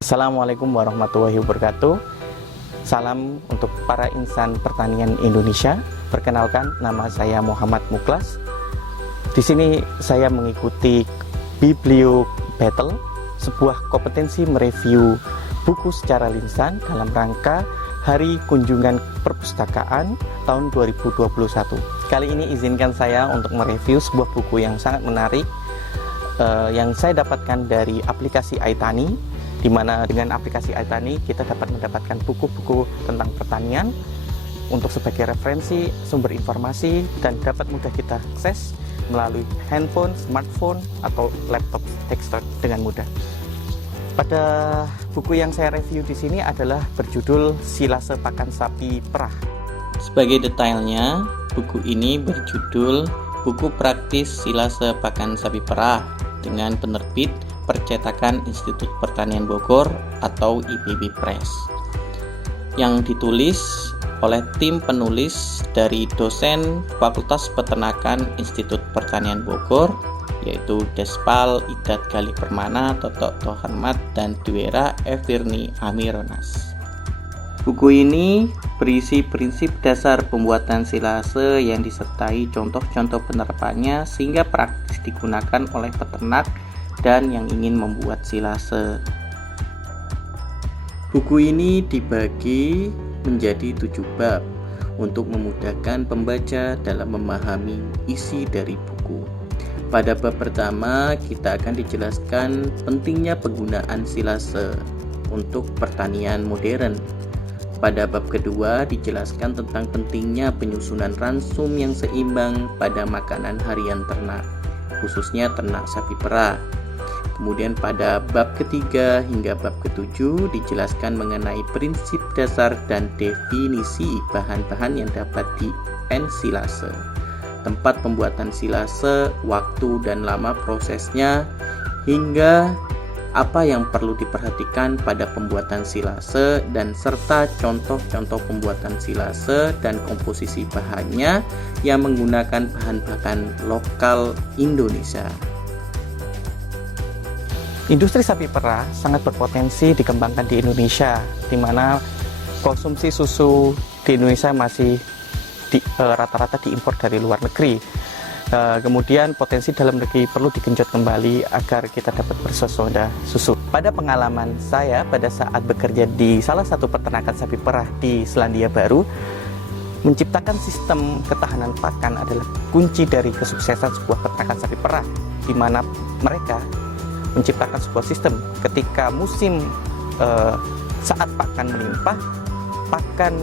Assalamualaikum warahmatullahi wabarakatuh. Salam untuk para insan pertanian Indonesia. Perkenalkan, nama saya Muhammad Muklas. Di sini saya mengikuti Biblio Battle, sebuah kompetensi mereview buku secara lisan dalam rangka Hari Kunjungan Perpustakaan tahun 2021. Kali ini izinkan saya untuk mereview sebuah buku yang sangat menarik yang saya dapatkan dari aplikasi Aitani, di mana dengan aplikasi Aitani kita dapat mendapatkan buku-buku tentang pertanian untuk sebagai referensi, sumber informasi, dan dapat mudah kita akses melalui handphone, smartphone, atau laptop desktop dengan mudah. Pada buku yang saya review di sini adalah berjudul Silase Pakan Sapi Perah. Sebagai detailnya, buku ini berjudul Buku Praktis Silase Pakan Sapi Perah dengan penerbit Percetakan Institut Pertanian Bogor atau IPB Press, yang ditulis oleh tim penulis dari dosen Fakultas Peternakan Institut Pertanian Bogor, yaitu Despal Idat Gali Permana, Toto Toharmat, dan Dwiera Evirni Amironas. Buku ini berisi prinsip dasar pembuatan silase yang disertai contoh-contoh penerapannya sehingga praktis digunakan oleh peternak dan yang ingin membuat silase. Buku ini dibagi menjadi 7 bab untuk memudahkan pembaca dalam memahami isi dari buku. Pada bab pertama, kita akan dijelaskan pentingnya penggunaan silase untuk pertanian modern. Pada bab kedua, dijelaskan tentang pentingnya penyusunan ransum yang seimbang pada makanan harian ternak, khususnya ternak sapi perah. Kemudian pada bab ketiga hingga bab ketujuh dijelaskan mengenai prinsip dasar dan definisi bahan-bahan yang dapat diensilase, tempat pembuatan silase, waktu dan lama prosesnya, hingga apa yang perlu diperhatikan pada pembuatan silase, dan serta contoh-contoh pembuatan silase dan komposisi bahannya yang menggunakan bahan-bahan lokal Indonesia. Industri sapi perah sangat berpotensi dikembangkan di Indonesia, di mana konsumsi susu di Indonesia masih rata-rata diimpor dari luar negeri. Kemudian potensi dalam negeri perlu digenjot kembali agar kita dapat bersuasana susu. Pada pengalaman saya pada saat bekerja di salah satu peternakan sapi perah di Selandia Baru, menciptakan sistem ketahanan pakan adalah kunci dari kesuksesan sebuah peternakan sapi perah, di mana mereka menciptakan sebuah sistem ketika musim saat pakan melimpah, pakan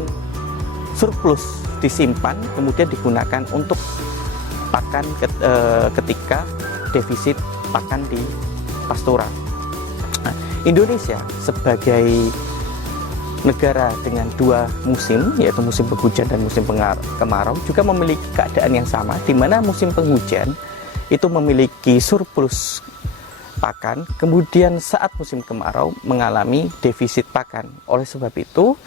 surplus disimpan kemudian digunakan untuk pakan ketika defisit pakan di pasturan. Nah, Indonesia sebagai negara dengan 2 musim, yaitu musim penghujan dan musim kemarau, juga memiliki keadaan yang sama, di mana musim penghujan itu memiliki surplus pakan, kemudian saat musim kemarau mengalami defisit pakan. Oleh sebab itu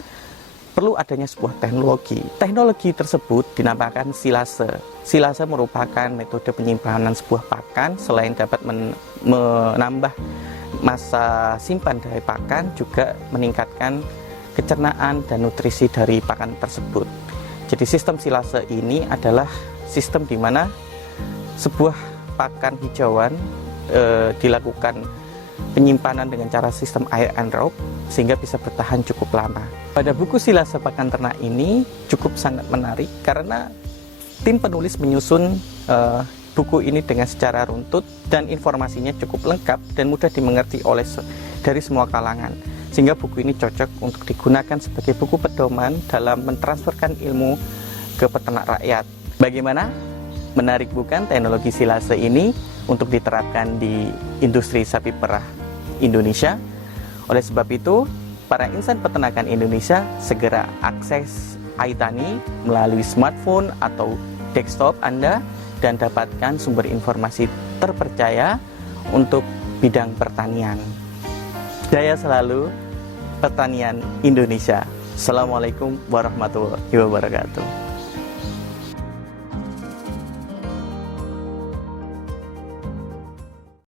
perlu adanya sebuah teknologi. Teknologi tersebut dinamakan silase. Silase merupakan metode penyimpanan sebuah pakan, selain dapat menambah masa simpan dari pakan, juga meningkatkan kecernaan dan nutrisi dari pakan tersebut. Jadi sistem silase ini adalah sistem di mana sebuah pakan hijauan dilakukan penyimpanan dengan cara sistem air enrop sehingga bisa bertahan cukup lama. Pada buku Silase Pakan Ternak ini cukup sangat menarik karena tim penulis menyusun buku ini dengan secara runtut dan informasinya cukup lengkap dan mudah dimengerti dari semua kalangan, sehingga buku ini cocok untuk digunakan sebagai buku pedoman dalam mentransferkan ilmu ke peternak rakyat. Bagaimana? Menarik bukan teknologi silase ini untuk diterapkan di industri sapi perah Indonesia? Oleh sebab itu, para insan peternakan Indonesia segera akses Aitani melalui smartphone atau desktop Anda dan dapatkan sumber informasi terpercaya untuk bidang pertanian. Jaya selalu pertanian Indonesia. Assalamualaikum warahmatullahi wabarakatuh.